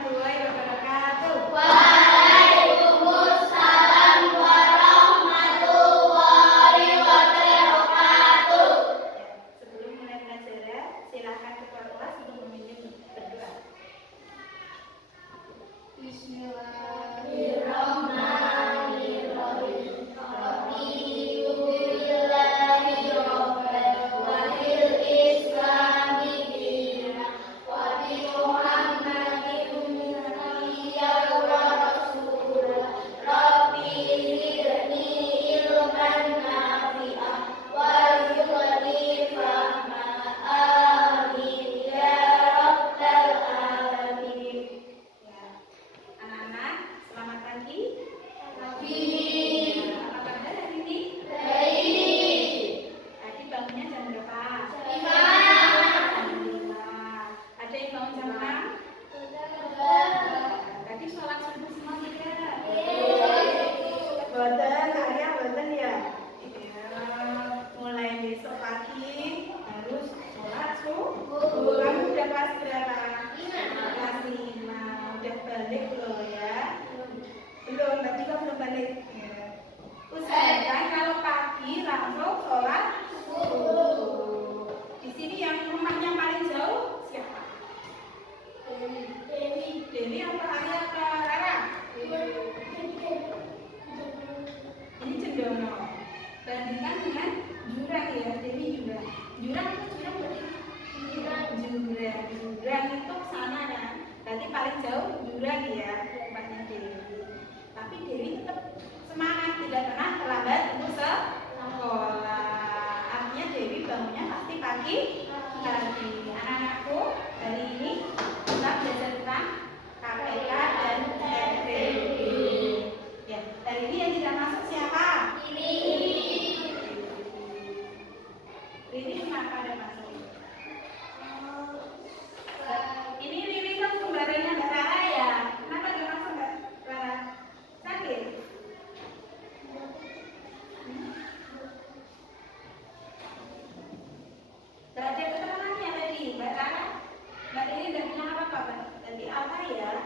warahmatullahi wabarakatuh. Waalaikumsalam warahmatullahi wabarakatuh. Sebelum mulai belajar, silakan ketua kelas untuk memimpin berdoa. Bismillahirrahmanirrahim. Raditu billahi rabban wa bil islami dinan wa bi Muhammadin nabiyyan wa rasulan. Rabbi zidni ilman nafi'an warzuqni fahman. Amin ya rabbal alamin. Ya. Anak-anak, selamat pagi. Pagi. Apa kabar hari ini? Baik. Tadi bangunnya jam berapa? 5. Jam 5. Ada yang bangun jam 6? Tadi sholat subuh semua tidak? Boten, Arya boten ya? Ya, mulai besok pagi harus sholat subuh. Kamu udah kelas berapa? Kelas 5. Udah balik loh ya? Belum, berarti kok belum balik. Ya. Usahakan kalau pagi langsung sholat subuh. Di sini yang rumahnya paling jauh siapa? Dewi apa Arya apa Rara? Ini Cendono. Bandingkan dengan Jurang ya, Dewi Jurang. Jurang itu Jurang berarti Jurang itu sana kan. Berarti paling jauh Jurang ya, tempatnya Dewi. Tapi Dewi tetap semangat, tidak pernah terlambat untuk sekolah. Artinya Dewi bangunnya pasti pagi. Anak-anakku, hari ini kita belajar tentang KPK dan FPB. Ya, hari ini yang tidak masuk siapa? Ini kenapa ada masuk? Ini Riri kan kembarannya Mbak Rara ya? Kenapa ada masuk Mbak Rara? Sakit? Gak ada keterangannya tadi Mbak Rara? Mbak Riri udah bilang apa Mbak? Tadi apa ya?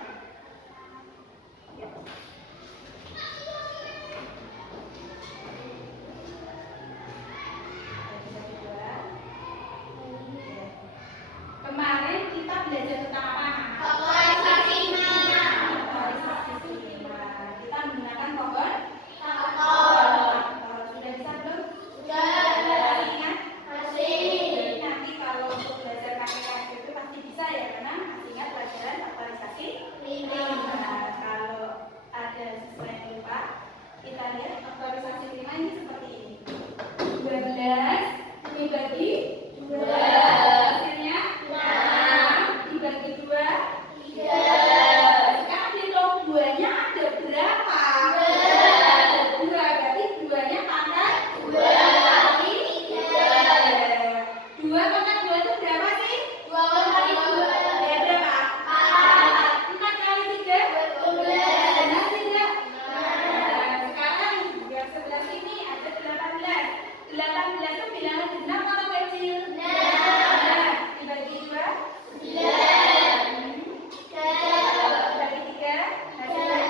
Ya. Kemarin kita belajar tentang apa? Faktorisasi mana? Faktorisasi lima. Kita menggunakan faktor. Sudah bisa belum? Sudah. Masih ingat? Masih. Jadi nanti kalau untuk belajar KPK itu pasti bisa ya, karena masih ingat pelajaran faktorisasi lima. Kalau ada siswa yang lupa, kita lihat faktorisasi lima ini seperti ini. 12 dibagi 2. Hasilnya 6 dibagi 2. 3. Sekarang hitung 2-nya ada berapa? Ada 2, berarti 2-nya pangkat 2 kali 3. 2 pangkat 2 itu berapa sih? 2 kali 2. Ya berapa? 4 kali 3? 12. Benar tidak? Nah. Sekarang yang sebelah sini ada 18. 18 itu bilangan genap atau kecil? Nah. Dibagi 2? 9. Dibagi 3? Hasilnya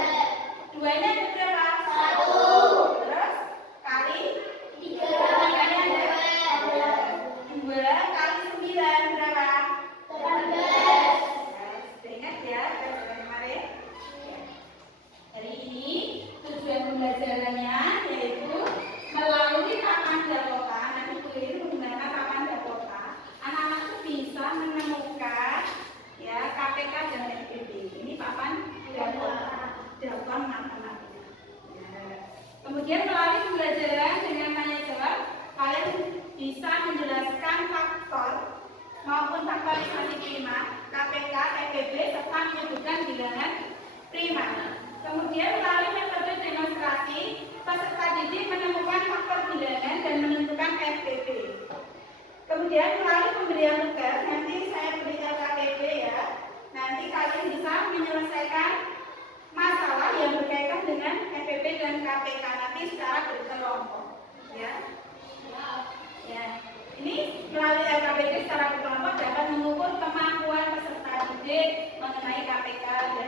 2-nya ada berapa? 1. Terus kali 3. 3-nya ada 2 kali 9 berapa? 18. Sudah ingat ya pelajaran kemarin? Hari ini tujuan pembelajarannya yaitu melalui papan Dakota. Nanti kuliah menggunakan papan Dakota. Anak-anak itu bisa menemukan ya KPK dan FPB. Ini papan Dakota. Dakota matematika. Ya. Kemudian melalui pembelajaran dengan tanya jawab, kalian bisa menjelaskan faktor maupun faktorisasi prima, KPK, FPB, serta menyebutkan bilangan prima. Kemudian melalui metode demonstrasi, peserta didik menemukan faktor bilangan dan menentukan FPB. Kemudian melalui pemberian tugas, nanti saya beri LKPB ya. Nanti kalian bisa menyelesaikan masalah yang berkaitan dengan FPB dan KPK nanti secara berkelompok. Ya. Ya. Ini melalui LKPB secara berkelompok dapat mengukur kemampuan peserta didik mengenai KPK dan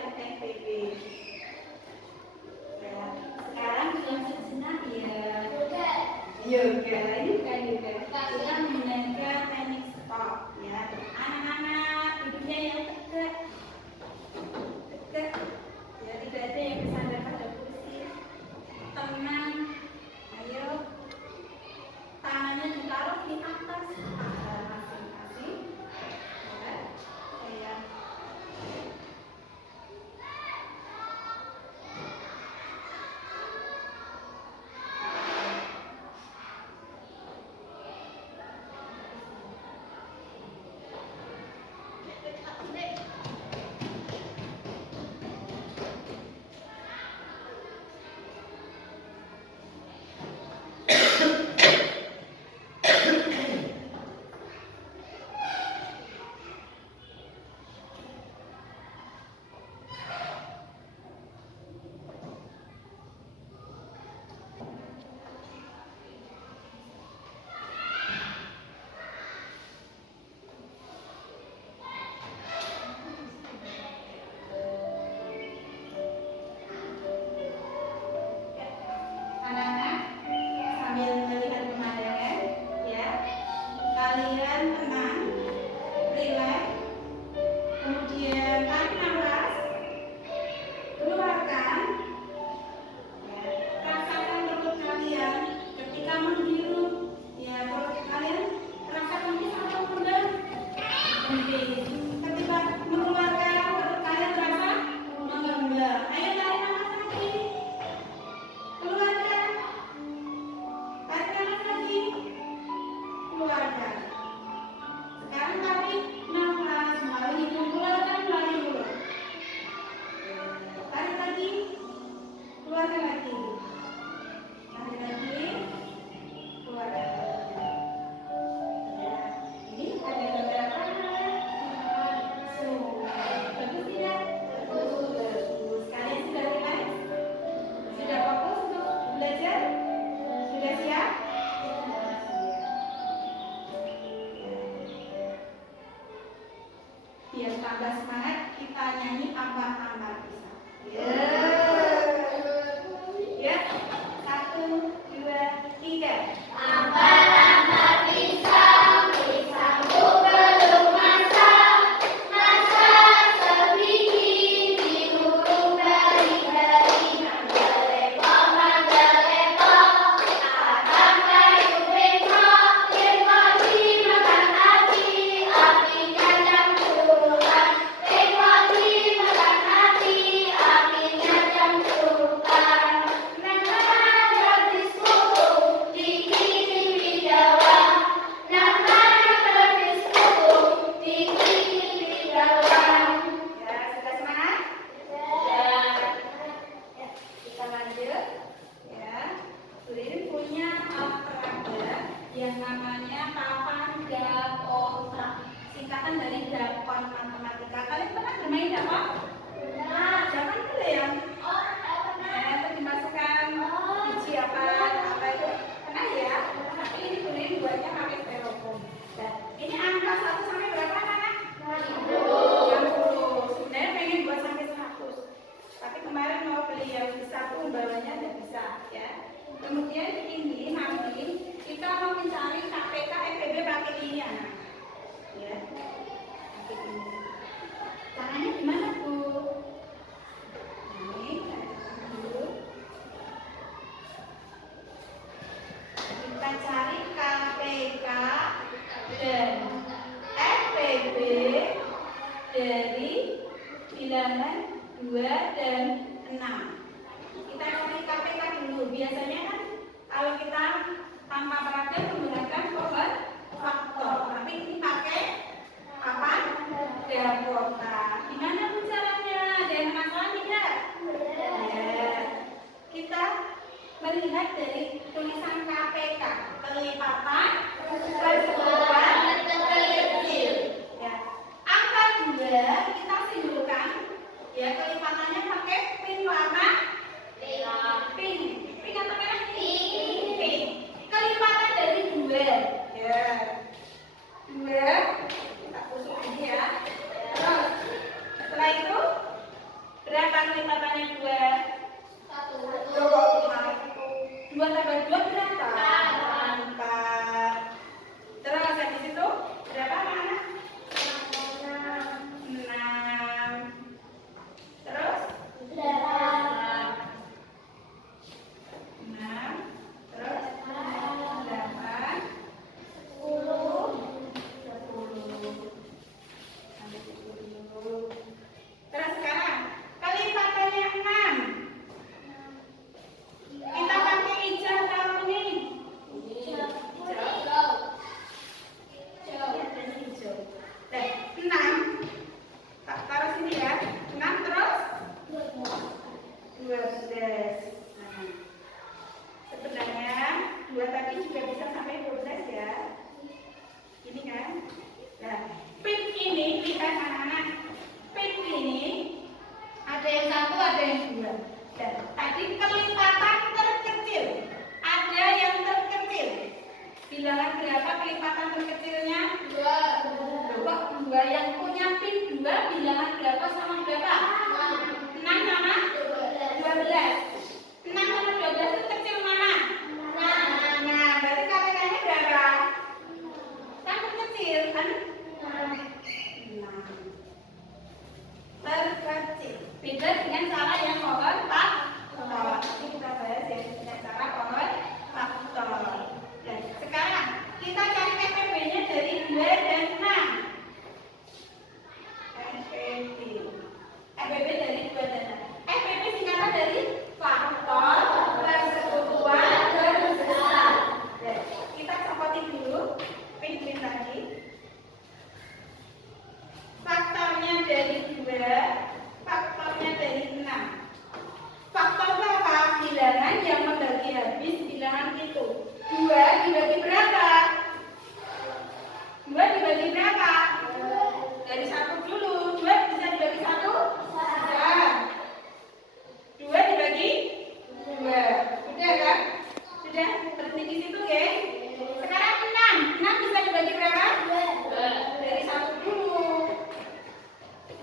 Kemudian ini nanti kita mau mencari KPK FPB pakai ini anak. Ya, pakai ini. Caranya gimana Bu? Ini dulu. Kita cari KPK dan FPB dari bilangan 2 dan 6. Kita cari KPK dulu. Biasanya kan kalau kita tanpa perhatian menggunakan power faktor, tapi ini pakai apa? Dahkota. Gimana Bu caranya? Ada yang masalah tidak? Ya. Kita melihat dari tulisan KPK, kelipatan persekutuan terkecil. Ya. Angka 2 kita simpulkan, ya kelipatannya pakai pin warna pink. Pink atau merah? Pink. Kelipatan dari 2. Ya. 2 kita tusuk ini ya. Terus setelah itu berapa kelipatannya 2? 2 tambah 2 berapa? 4. Terus habis itu berapa anak? 6. Terus 6. Terus 8. 10. Terus sekarang kelipatannya 6. Kita pakai hijau atau kuning? Hijau. Hijau. 6. Tak taruh sini ya. 6 terus 12. Nah, sebenarnya 2 tadi juga bisa sampai 12 ya. Ini kan. Nah, pin ini lihat anak-anak. Pin ini ada yang 1, ada yang 2. Dan tadi kelipatan terkecil. Ada yang terkecil. Bilangan berapa kelipatan terkecilnya? 2. Yang punya pin 2 bilangan berapa sama berapa? 6 sama 12. 6 sama 12 itu kecil mana? Nah, berarti KPK-nya berapa? Kan kecil kan? 6. Terkecil. Beda dengan cara yang power faktor. Ini kita bahas ya dengan cara power faktor. Dan sekarang kita cari FPB-nya dari 2 dan 6. FPB dari 2 dan 6. FPB singkatan dari faktor persekutuan terbesar. Kita copotin dulu pin-pin tadi. Faktornya dari 2, faktornya dari 6. Faktor apa? Bilangan yang membagi habis bilangan itu. 2 dibagi berapa? 2 dibagi berapa? Dari 1 dulu. 2 bisa dibagi 1? Bisa. 2 dibagi 2. Sudah kan? Sudah berhenti di situ, geng? Sekarang 6. 6 bisa dibagi berapa? 2. Dari 1 dulu.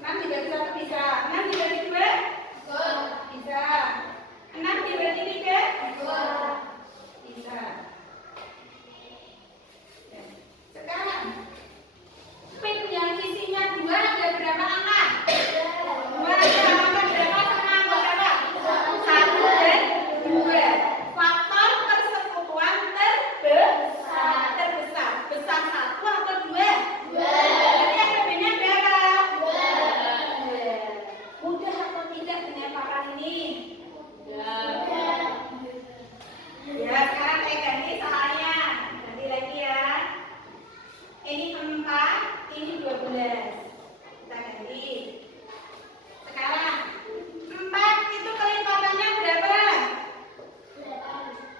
6 dibagi 1 bisa. 6 dibagi 2? Bisa. 6 dibagi 3? Bisa. Sekarang pin yang isinya 2 ada berapa angka? 2 ada angka berapa sama angka berapa? 1 dan 2. Faktor persekutuan terbesar. Besar 1 atau 2? 2. Jadi FPB-nya berapa? 2. Mudah atau tidak dengan papan ini? Ya, sekarang saya ganti soalnya. Ganti lagi ya. Ini 4, ini 12. Kita ganti. Sekarang 4 itu kelipatannya berapa?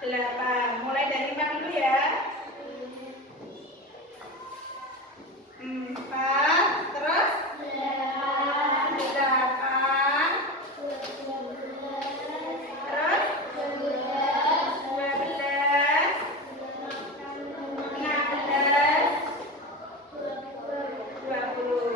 8. Mulai dari 4 dulu ya. 4 terus 8 terus 12 16 20.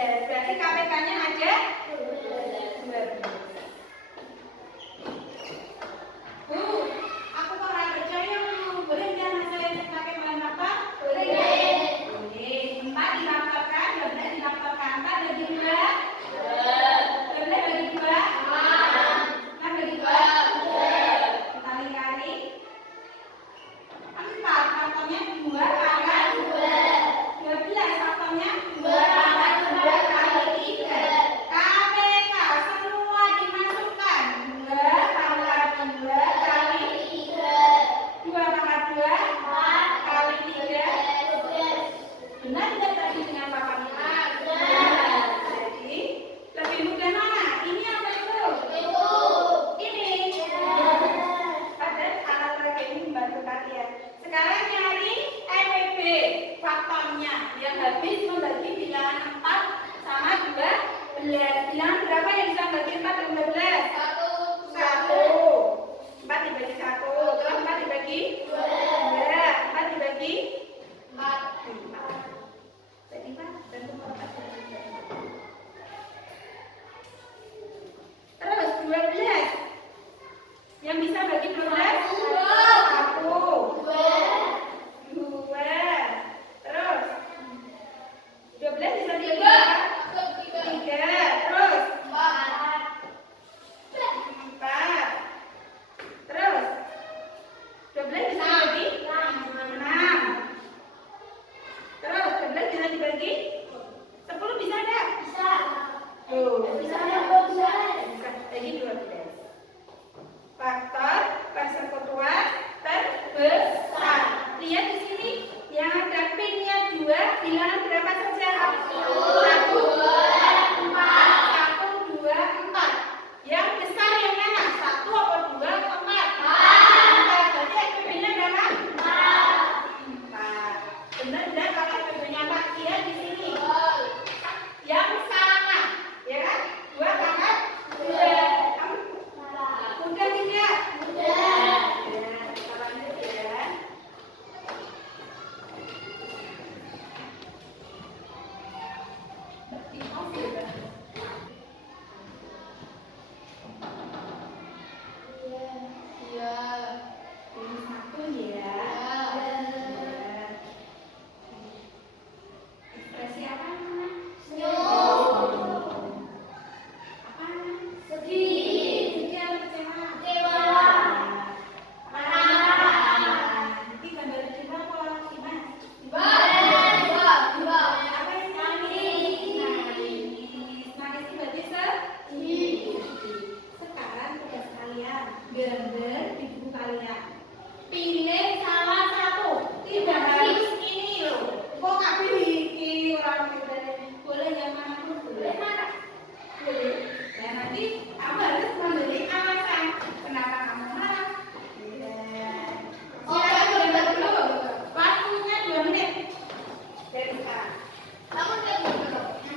Berarti KPK-nya ada 12. Bu, aku kok nggak percaya Bu. Boleh nggak Mas saya pakai bahan apa? Boleh. Boleh. 4 dilaporkan, 12 dilaporkan. 4 bagi 2. 12 bagi 2. 6 bagi 2. Kali-kali. 4 faktornya 2 pangkat 12 faktornya 2 pangkat 2 kali 3. KPK semua dimasukkan 2 pangkat 2 kali 2 pangkat 2 kali 3. Benar tidak tadi dengan papan ini? Jadi lebih mudah mana? Ini apa itu? Ini. Ada alat peraga ini membantu kalian. Sekarang nyari MWB faktornya yang habis membagi bilangan 4 sama 12. Bilangan berapa yang bisa membagi 4 dan 12? 1. 4 dibagi 1. Terus 4 dibagi 2. 4 dibagi 4. Jadi Pak, bantu Bapak. Terus 12. Yang bisa bagi 12? 1. 2. Terus 12 bisa dibagi berapa? 3. Terus 4. Terus 12 bisa dibagi 6. Terus 12 bisa dibagi 10 bisa enggak? Bisa. Bagi 12. Faktor persekutuan terbesar. Lihat di sini yang ada pinnya 2, bilangan berapa saja? 1, 2, 4. Yang besar yang mana? 1 atau 2 atau 4? 4. Berarti SPB-nya berapa? 4. Benar tidak kalau SPB-nya 4? Lihat di sini. Yang sama, ya kan? 2 pangkat 2. Mudah tidak? Ya, kita lanjut ya. Ini 1 ya. Ekspresi apa namanya? Apa? Sedih atau kecewa? Nanti gambar kecewa apa gimana? Apa yang nangis? Nangis itu berarti sedih. Sekarang tugas kalian gambar di buku kalian. Pilih salah satu. Tidak harus ini loh. Kok nggak pilih orang pintar? Boleh yang mana pun boleh. Boleh. Ya nanti kamu harus memberi alasan kenapa kamu marah. Silakan gambar dulu. Waktunya 2 menit. Dari sekarang. Nanti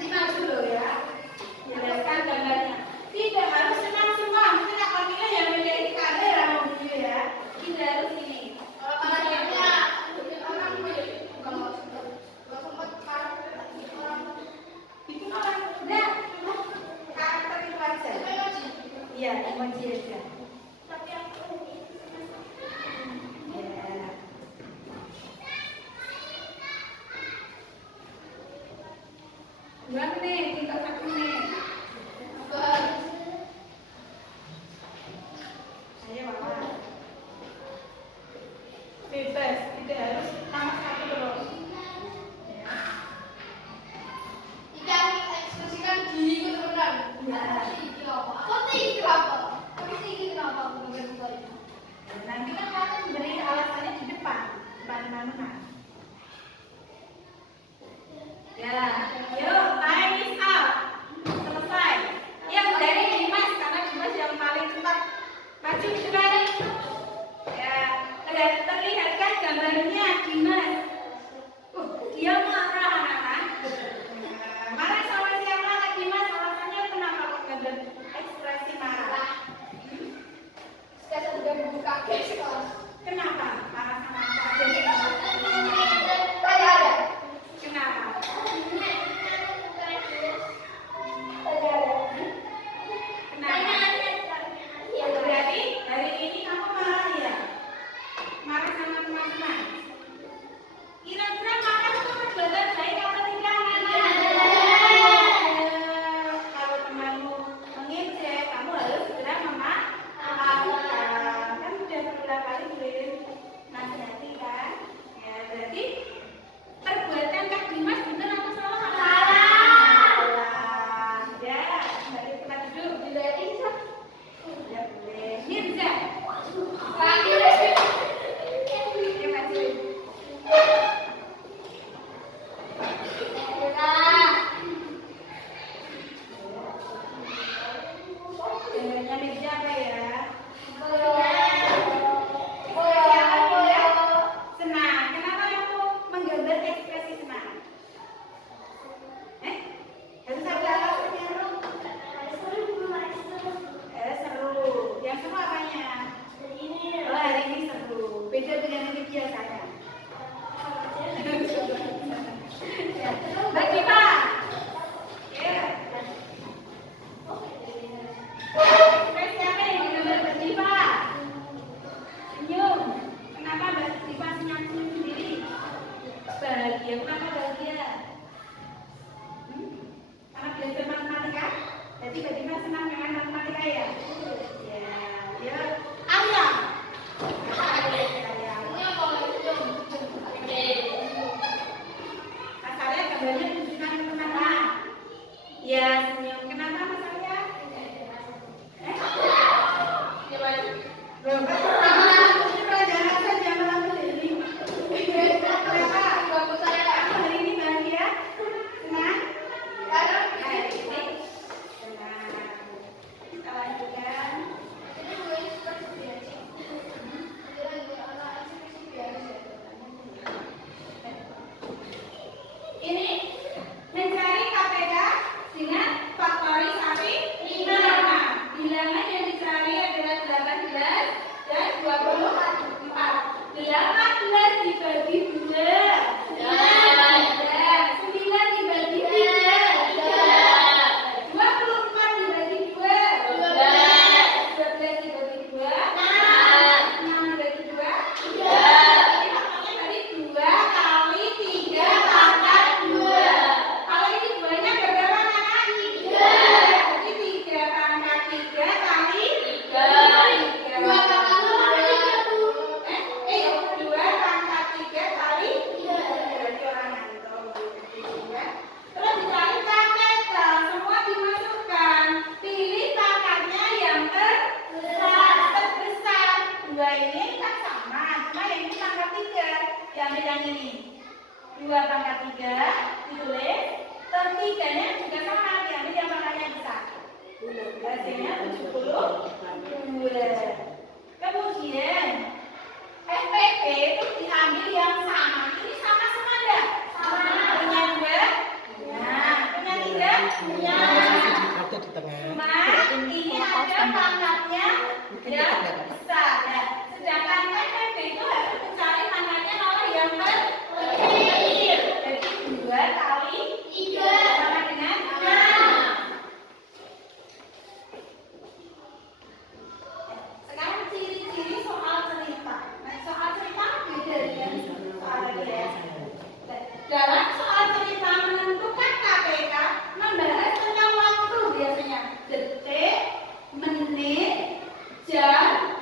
maju dulu ya. Jelaskan gambarnya. Tidak harus senang-senang. Mungkin akan pilih yang memiliki kamera mau video ya. Tidak harus ini. Bikin orang enggak. Karakter itu aja. Iya, emoji aja. Ya. 2 menit, tinggal 1 menit. Saya Mama. Bebas, tidak harus nama 1 terus. Nanti kan kamu beri alasannya di depan mana. Ya, yuk, time is up. Selesai. Yang dari Dimas, karena Dimas yang paling cepat. Maju kembali. Ya, terlihatkan gambarnya Dimas. Dia marah anak-anak. Marah sama siapa Dimas? Alasannya kenapa kok gambar ekspresi marah? Kenapa? Marah sama apa? Apa ya? Ya, ya. Ayam. Ayam. Mas Arya gambarnya tunjukkan ke teman-teman. Ya, senyum. Kenapa Mas Arya? Loh, pelajaran saja mengambil ini. Kenapa? Kamu hari ini bahagia? Senang? Nah, ini. Senang. Kita lanjutkan. Ini mencari KPK dengan faktorisasi 5. Nah, bilangan yang dicari adalah 18 dan 24. 18 dibagi 2. 9 dibagi 3. 24 dibagi 2. 12 dibagi 2. 6 dibagi 2. Jadi faktornya tadi 2 kali 3 pangkat 2. Kalau ini 2-nya berapa anak? 3. Jadi 3 pangkat 3 kali 3. 2 pangkat 3 kali 3. Berarti orang ngantuk. Terus dicari KPK. Semua dimasukkan. Pilih pangkatnya yang terbesar. 2 ini kan sama, cuma yang ini pangkat 3. Diambil yang ini. 2 pangkat 3 ditulis. Tertiganya juga sama, diambil yang pangkatnya besar. Hasilnya 72. Kemudian FPP itu diambil yang sama. Ini sama semua enggak? Sama. Punya 2? Nah, punya 3? Punya. Ada di tengah. Cuma ini ada pangkatnya yang besar. Nah, sedangkan FPP itu harus mencari pangkatnya oleh yang terkecil. Jadi 2 kali 3 sama dengan 6. Sekarang ciri-ciri soal cerita. Nah, soal cerita beda dengan soal biasa. Dalam soal cerita menentukan KPK membahas tentang waktu biasanya detik, menit, jam,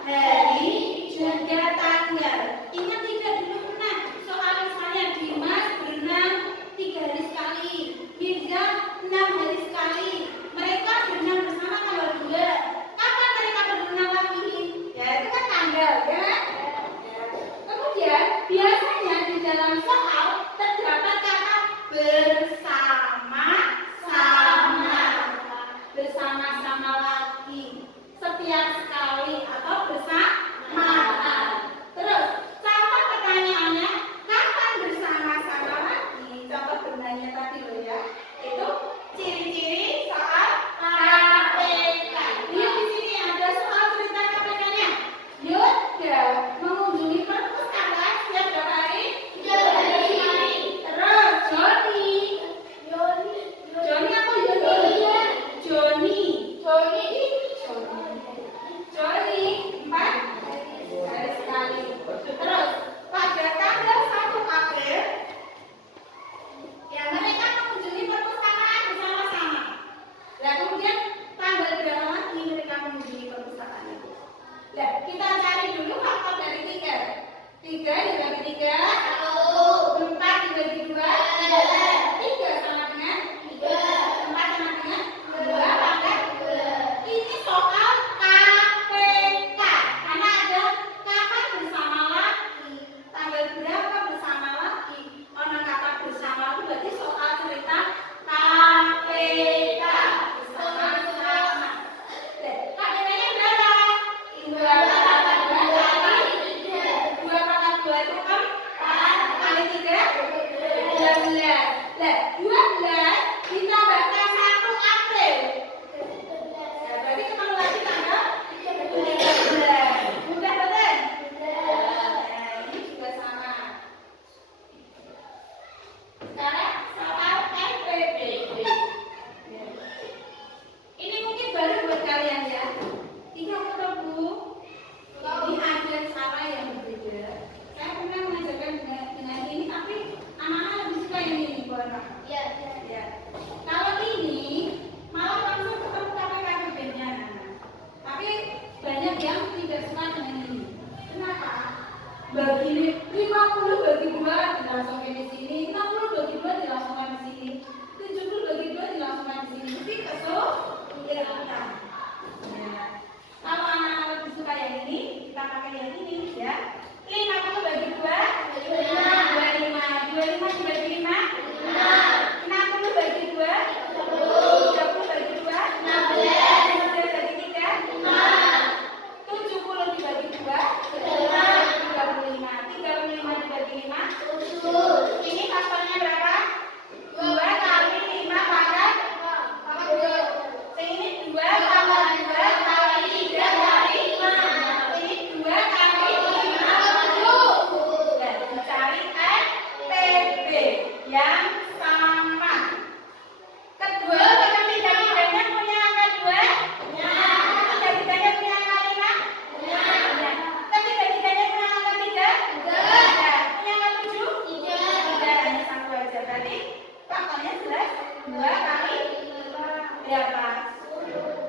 Berapa?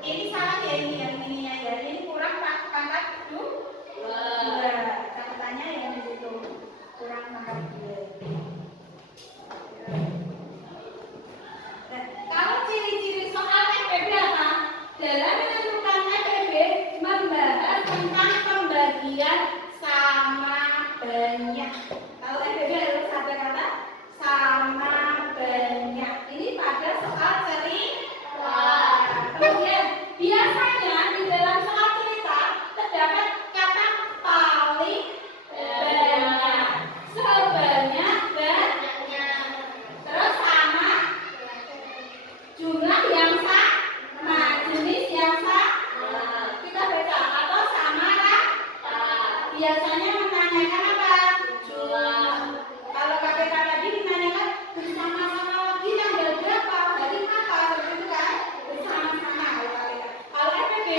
Ini salah ya ini yang ininya ya. Ini kurang pangkat 2. Catatannya yang di situ kurang pangkat 2. Kalau ciri-ciri soal FEB apa? Dalam menentukan FEB membahas tentang pembagian sama banyak. Kalau FEB harus ada kata sama banyak. Ini pada soal cerita. Kemudian biasanya di dalam soal cerita terdapat kata paling banyak, sebanyak dan terus sama, jumlah yang sama, jenis yang sama. Kita baca atau sama kan? Biasanya menanyakan apa? Jumlah. Kalau KPK tadi menanyakan bersama-sama lagi tanggal berapa, hari apa, seperti itu kan? Bersama-sama kalau KPK. Kalau FEB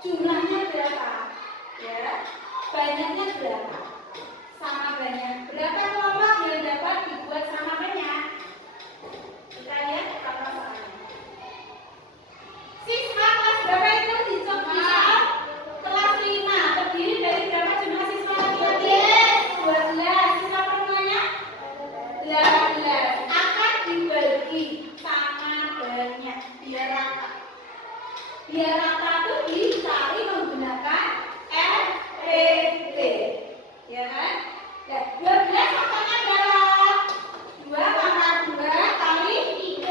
jumlahnya berapa? Ya, banyaknya berapa? Sama banyak. Berapa kelompok yang dapat dibuat sama banyak? Kita lihat apa soalnya. Siswa kelas berapa itu di soal kelas 5 terdiri dari berapa jumlah siswa laki-laki? 12. Siswa perempuannya 18. Akan dibagi sama banyak biar rata. Biar rata itu dicari menggunakan FEB, ya kan? Ya, 12 faktanya adalah 2 pangkat 2 kali 10.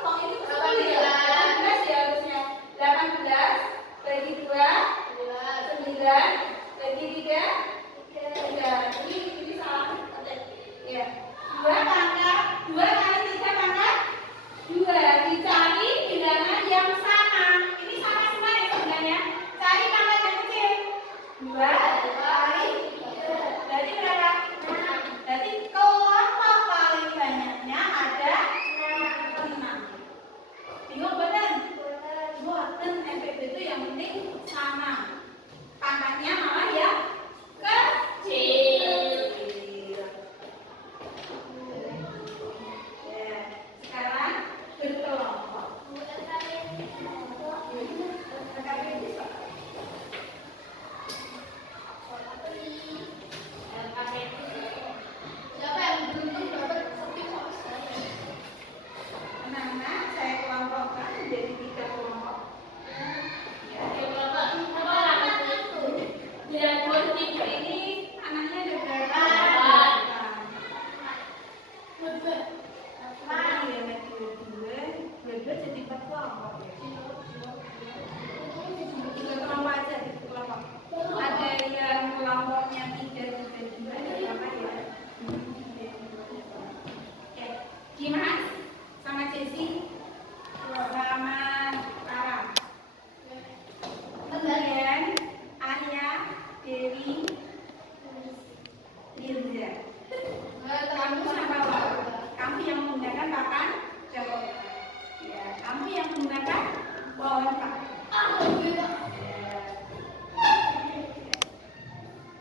Kok ini 10 ya? 18 ya harusnya. 18 bagi 2 9 bagi 3 3. Ini salah. Ya. 2 pangkat 2 kali 3 pangkat 2. Dicari bilangan yang sama. Ini sama semua ya sebenarnya. Cari pangkat yang kecil. 2 kali 3. Berarti berapa? Berarti kelompok paling banyaknya ada 6. Bingung bener? Buatan FEB itu yang penting sama. Pangkatnya malah ya kecil. Ya, sekarang berkelompok. Nah, saya kelompokkan menjadi 3 kelompok. Ya, ya, 23 ini anaknya ada berapa? Ya, 22 jadi 4 kelompok ya. 3 kelompok aja, 3 kelompok. Ada yang kelompoknya 3 juga, ada berapa ya? Oke, Dimas sama Jesse sama Tara. Kemudian Arya, Dewi, Mirza. Kamu sama Wak. Kamu yang menggunakan papan jawab. Ya, kamu yang menggunakan bawaan pak.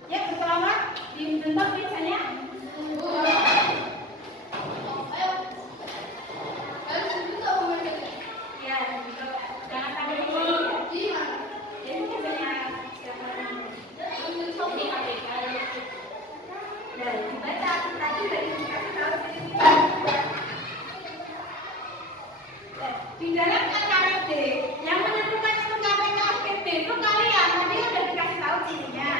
Ya, berkelompok dibentuk biasanya. Ya, jangan sampai dulu ya. Jadi biasanya siapa yang ya, dibaca tadi dari dikasih tahu sini. Di dalam KKPD yang menentukan itu KPKPD itu kalian tadi udah dikasih tahu cirinya.